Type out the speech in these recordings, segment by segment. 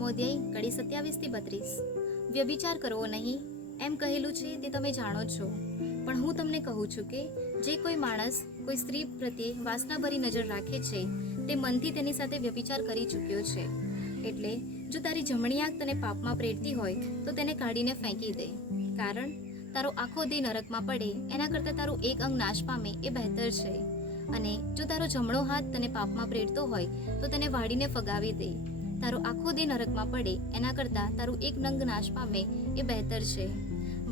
5મો અધ્યાય કડી 27-32। વ્યભિચાર કરવો નહીં એમ કહેલું છે તે તમે જાણો છો, પણ હું તમને કહું છું કે જે કોઈ માણસ કોઈ સ્ત્રી પ્રત્યે વાસનાભરી નજર રાખે છે તે મનથી તેની સાથે વ્યભિચાર કરી ચૂક્યો છે। એટલે જો તારી જમણી આંખ તને પાપમાં પ્રેરતી હોય તો તેને કાઢીને ફેંકી દે, કારણ તારો આખો દેહ નરકમાં પડે એના કરતાં તારું એક અંગ નાશ પામે એ બહેતર છે। અને જો તારો જમણો હાથ તને પાપમાં પ્રેરતો હોય તો તેને વાળીને ફગાવી દે, તારો આખો દેહ નરકમાં પડે એના કરતાં તારું એક નંગ નાશ પામે એ બહેતર છે।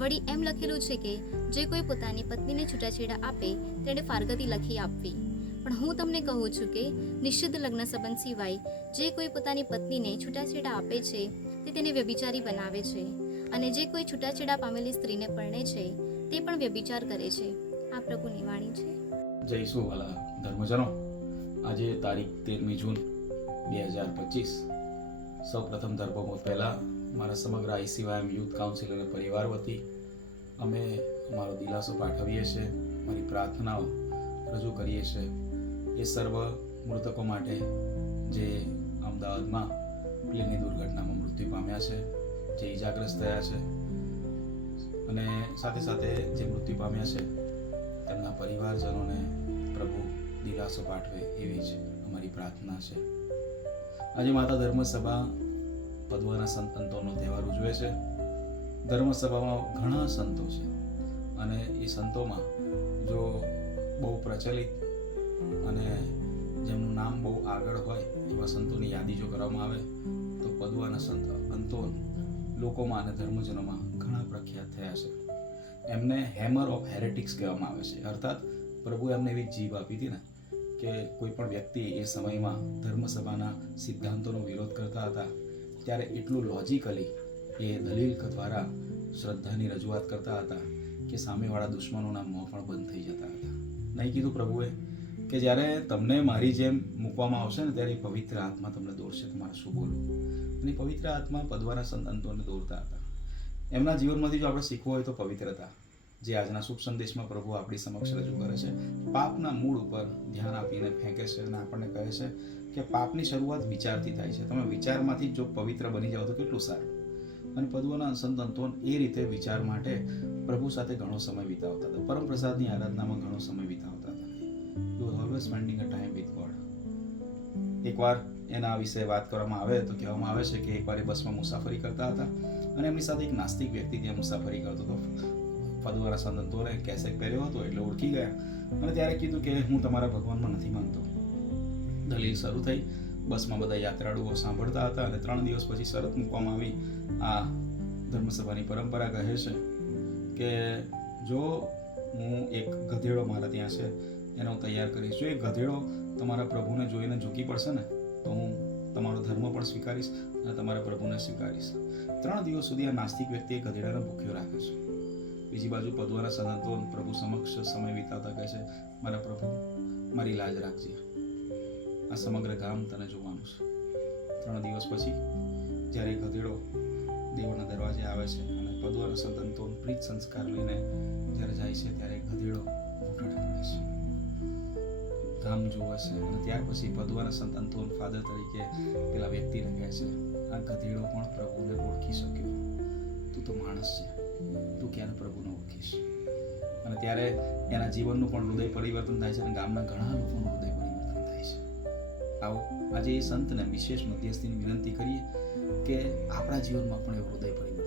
વળી એમ લખેલું છે કે જે કોઈ પોતાની પત્નીને છૂટાછેડા આપે તેણે ફારગતી લખી આપવી। પણ હું તમને કહું છું કે નિષિદ્ધ લગ્ન સંબંધ સિવાય જે કોઈ પોતાની પત્નીને છૂટાછેડા આપે છે તે તેને વ્યભિચારી બનાવે છે, અને જે કોઈ છૂટાછેડા પામેલી સ્ત્રીને પરણે છે તે પણ વ્યભિચાર કરે છે। આ પ્રભુની વાણી છે। જય ઈસુ વાલા ધર્મજનો, આજે તારીખ 13મી જૂન 2025। સૌ પ્રથમ ધર્મમોત પહેલાં મારા સમગ્ર ICYM યુથ કાઉન્સિલ અને પરિવાર વતી અમે અમારો દિલાસો પાઠવીએ છીએ, મારી પ્રાર્થનાઓ રજૂ કરીએ છીએ એ સર્વ મૃતકો માટે જે અમદાવાદમાં પ્લેનની દુર્ઘટનામાં મૃત્યુ પામ્યા છે, જે ઈજાગ્રસ્ત થયા છે, અને સાથે સાથે જે મૃત્યુ પામ્યા છે તેમના પરિવારજનોને પ્રભુ દિલાસો પાઠવે એવી જ અમારી પ્રાર્થના છે। આજે માતા ધર્મસભા પદવાના સંતોનો તહેવાર ઉજવે છે। ધર્મસભામાં ઘણા સંતો છે, અને એ સંતોમાં જો બહુ પ્રચલિત અને જેમનું નામ બહુ આગળ હોય એવા સંતોની યાદી જો કરવામાં આવે તો પદવાના સંત અંતોન લોકોમાં અને ધર્મજનોમાં ઘણા પ્રખ્યાત થયા છે। એમને હેમર ઓફ હેરેટિક્સ કહેવામાં આવે છે, અર્થાત પ્રભુએ એમને એવી જીભ આપી હતી ને કે કોઈ પણ વ્યક્તિ એ સમયમાં ધર્મસભાના સિદ્ધાંતોનો વિરોધ કરતા હતા ત્યારે એટલું લોજિકલી એ દલીલ દ્વારા શ્રદ્ધાની રજૂઆત કરતા હતા કે સામેવાળા દુશ્મનોના મોં પણ બંધ થઈ જતા હતા। નહીં કીધું પ્રભુએ કે જ્યારે તમને મારી જેમ મૂકવામાં આવશે ને ત્યારે પવિત્ર આત્મા તમને દોરશે, તમારે શું બોલવું, અને પવિત્ર આત્મા પદવાના સંતોને દોરતા હતા। એમના જીવનમાંથી જો આપણે શીખવું હોય તો પવિત્રતા, જે આજના શુભ સંદેશમાં પ્રભુ આપણી સમક્ષ રજૂ કરે છે, પાપના મૂળ ઉપર ધ્યાન આપીને ફેંકે છે અને આપણને કહે છે કે પાપની શરૂઆત વિચારથી થાય છે, તમે વિચારમાંથી જો પવિત્ર બની જાઓ તો કેટલું સારું। અને પદવાના સંતોન એ રીતે વિચાર માટે પ્રભુ સાથે ઘણો સમય વિતાવતા હતા, પરમ પ્રસાદની આરાધનામાં ઘણો સમય વિતાવતા હતા। You are always spending a time with God. એકવાર એના વિશે વાત કરવામાં આવે તો કહેવામાં આવે છે કે એકવાર એ બસમાં મુસાફરી કરતા હતા અને એમની સાથે એક નાસ્તિક વ્યક્તિ ત્યાં મુસાફરી કરતો હતો। પદવાના સંતોને કેસેટ પહેર્યો હતો એટલે ઓળખી ગયા અને ત્યારે કીધું કે હું તમારા ભગવાનમાં નથી માનતો। દલીલ શરૂ થઈ, બસમાં બધા યાત્રાળુઓ સાંભળતા હતા અને 3 દિવસ પછી શરત મૂકવામાં આવી। આ ધર્મસભાની પરંપરા કહે છે કે જો હું એક ગધેડો મારા ત્યાં છે એને હું તૈયાર કરીશ, જો એ ગધેડો તમારા પ્રભુને જોઈને ઝૂકી પડશે ને તો હું તમારો ધર્મ પણ સ્વીકારીશ અને તમારા પ્રભુને સ્વીકારીશ। 3 દિવસ સુધી આ નાસ્તિક વ્યક્તિએ ગધેડાને ભૂખ્યો રાખે છે। બીજી બાજુ પદવાના સંતો પ્રભુ સમક્ષ સમય વિતાવતા કહે છે, મારા પ્રભુ મારી લાજ રાખજે, આ સમગ્ર ગામ તને જોવાનું છે। 3 દિવસ પછી જ્યારે ગધેડો દેવના દરવાજે આવે છે અને પદવાના સંતો પ્રીત સંસ્કાર લઈને જ્યારે જાય છે ત્યારે ગધેડો ઘૂંટણે પડે છે, ગામ જોવે છે, અને ત્યાર પછી પદવાના સંતો ફાધર તરીકે પેલા વ્યક્તિને કહે છે, આ ગધેડો પણ પ્રભુને ઓળખી શક્યો, તું તો માણસ છે, તું ક્યારે પ્રભુને ઓળખીશ। અને ત્યારે એના જીવનનું પણ હૃદય પરિવર્તન થાય છે અને ગામના ઘણા લોકોનું હૃદય પરિવર્તન થાય છે। આવો આજે એ સંતને વિશેષ મધ્યસ્થીની વિનંતી કરીએ કે આપણા જીવનમાં પણ એવું હૃદય પરિવર્તન